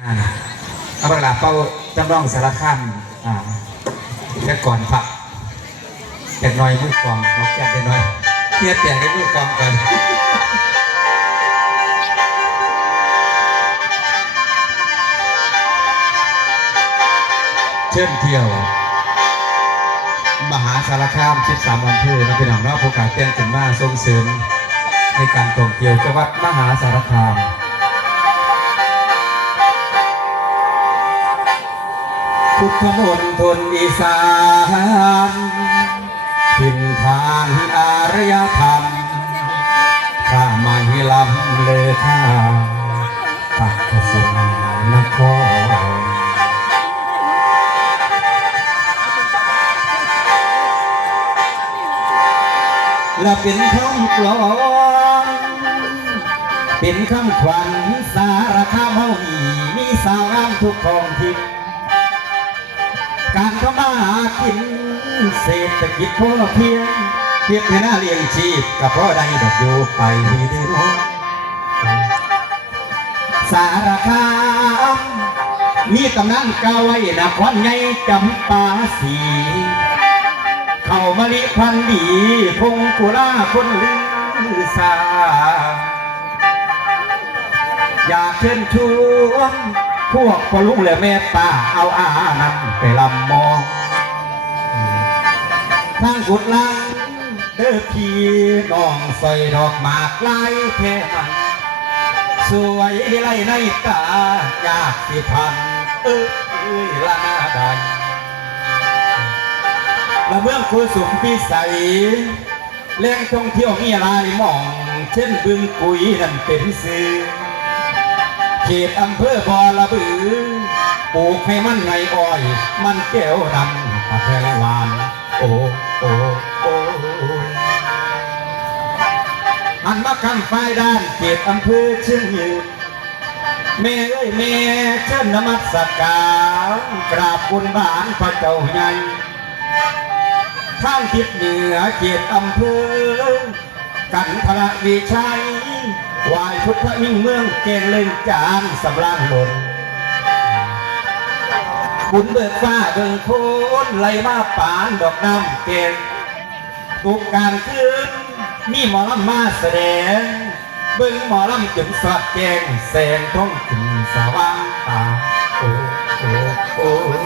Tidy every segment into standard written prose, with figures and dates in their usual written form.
เอาเวลาเป้าจำลองสารคามแต่ก่อนผักแต่น้อยมือกองนกแก้แต่น้อยเนี่ยเปลี่ยนให้มือกองก่อนเชิญเที่ยวมหาสารคาม13อำเภอนะพี่น้องเนาะผู้การแต่งขึ้นมาส่งเสริมในการท่องเที่ยวจังหวัดมหาสารคามพุทธมณฑลอีสานถิ่นฐานอารยธรรมข้ามาหิลำเลอค่าปักกสินนครและเป็นคำกลอนเป็นคำขวัญสารคามเฮามีสาวงามทุกท้องถิ่นการทำมาหากินเศรษฐกิจพอเพียงเพียงแค่หน้าเลี้ยงชีพกับพ่อได้ดอกอยู่ไปดีโนสารคามมีตำนานเก่าไว้นครใหญ่จำปาสีเข้ามะลิพันดีพงกุลาคนลือสาอยากเชิญชวนพวกพ่อลุงและแม่ป้าเอาอาน้ำไปลำมองทางกุดลังเด้อพี่น้องใส่ดอกหมากลายแค่มันสวยไรในตาอยากสิพันละนาใดและเมืองคือสุขพิสัยแหล่งท่องเที่ยวมีหลายหม่องเช่นบึงกุยนั่นเป็นซื้อเขตอำเภอบ่อระบือปลูกให้มันไงอ้อยมันแก้วดำตะแคงหวานโอ้โอ้โอ้หันมาคำไฟด้านเขตอำเภอเชียงยืนแม่เอ้ยแม่เชิญนมัสการกราบบุญบานพระเจ้าใหญ่ทางทิศเหนือเขตอำเภอกันทรวิชัยวายพุทธมิ่งเมืองเกณฑ์เล่นจานสำราญหล่นบุญเบิกฟ้าเบิกโคนไหลมาปานดอกน้ำเกณฑ์ทุกการคืนมีหมอลำมาแสดงเบิ่งหมอลำจนสอดแกงแสงท้องถิ่นสว่างตาโอ้โอ้โอ้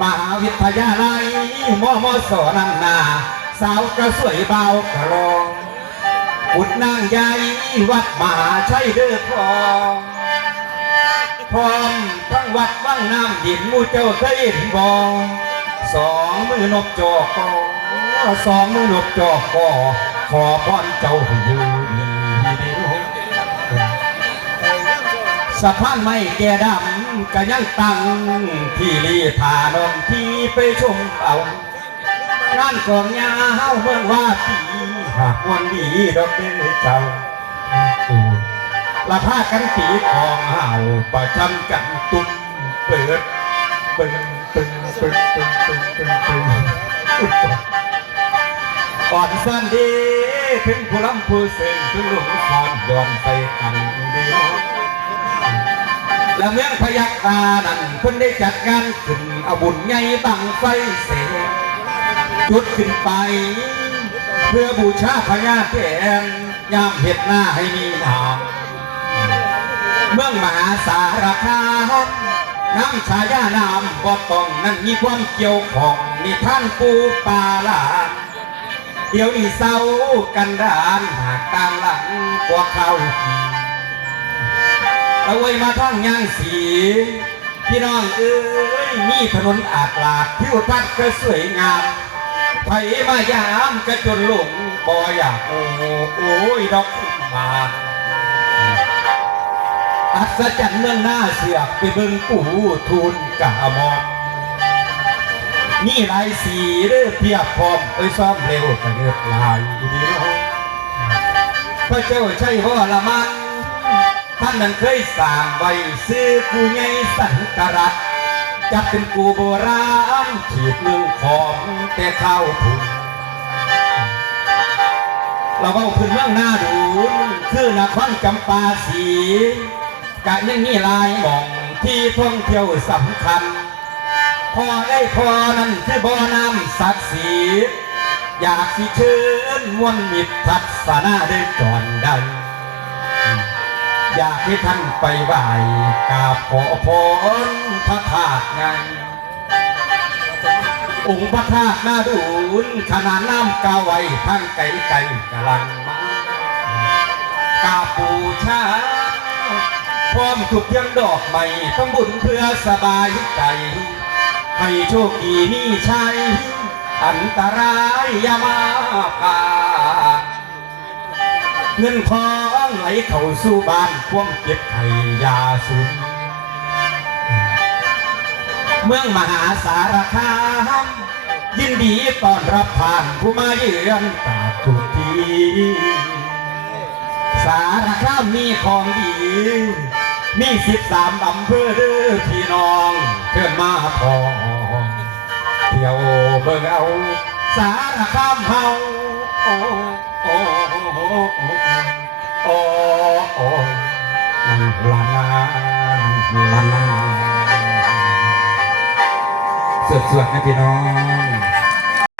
มหาวิทยาลัยมสนันนาสาวกระสวยเบากระรองอุดนางใหญ่วัดมหาชัยเด้อพองพร้อมทั้งวัดวังน้ำดินมูเจ้าเคยเห็นบ่สองมือนกจอกสองมือนกจอกขอพรเจ้าอยู่ดีสะพานไม้แก่ดำก็ยังตั้งที่รีทานองที่ไปชมเอางานกองยาเฮาเมืองว่าปีหากวันดีดอกเบี้ยเจ้าละผ้ากันปีของเฮาประจำกันตุ้มเปิดปึ้งปึ้งปึ้งปึ้งปึ้งปึ้งปึ้งอ่อนสันดีถึงผู้ล้ำผู้เส้นถึงหลงคอนย้อนไปกันเดียวและเมืองพยัคฆ์นานั่นคนได้จัดงานขึ้นเอาบุญใหญ่บังไฟเสกจุดขึ้นไปเพื่อบูชาพญาแถนยามเห็ดหน้าให้มีนามเมืองมหาสารคามน้ำชายานามบ่ต้องนั้นมีความเกี่ยวของนิทานปูปลาลาเดี๋ยวนี้เศร้ากันดานหากตามหลังพวกเขาเอาไว้มาท่องย่างสีพี่น้องเอ้ยมีถนนอาดลาดทิวทัศน์ก็สวยงามไผ่มายามก็จนหลงบ่อยากโอ้ยดอกมาอัศจรรย์เมืองหน้าเสือกไปเบิ่งปู่ทูลกะมองนี่ลายสีเด้อเพียบพร้อมไปซ้อมเร็วกระเดือกลายดีเนาะพระเจ้าใช่ว่าละมันท่านนั้นเคยสร้างไว้ซื้อกูใหญ่สันกรัตจะเป็นกูโบราณขีดเมืองของแต่ข้าวถุงเราเอาพื้นเมืองหน้าดูคือนครจำปาสี กะยังมีหลายหม่องที่ท่องเที่ยวสำคัญพอได้พอนั้นคือบ่อน้ำศักดิ์สิทธิ์อยากสิเชิญมวลมิตรทัศนาได้ก่อนได้อยากให้ท่านไปไหว้กราบขอพรพระธาตุไงองค์พระธาตุนาดูนขนาดน้ำกาไว้ทั้งไก่ไก่กำลังมากราบบูชาพร้อมถูกเทียนดอกใหม่ทำบุญเพื่อสบายใจให้โชคดีมีชัยอันตรายอย่ามาผ่านเงินทองไหลเข้าสู่บ้านความเก็บไข่ยาสูญเมืองมหาสารคามยินดีต้อนรับผ่านผู้มาเยือนจากทุกทีสารคามมีของดีมี13 อำเภอเด้อพี่น้องเชิญมาพอเที่ยวเบิ่งเอาสารคามเฮาโอ้โอ้โอ้โอ้นั่นลานาลานาสวดๆนะพี่น้อง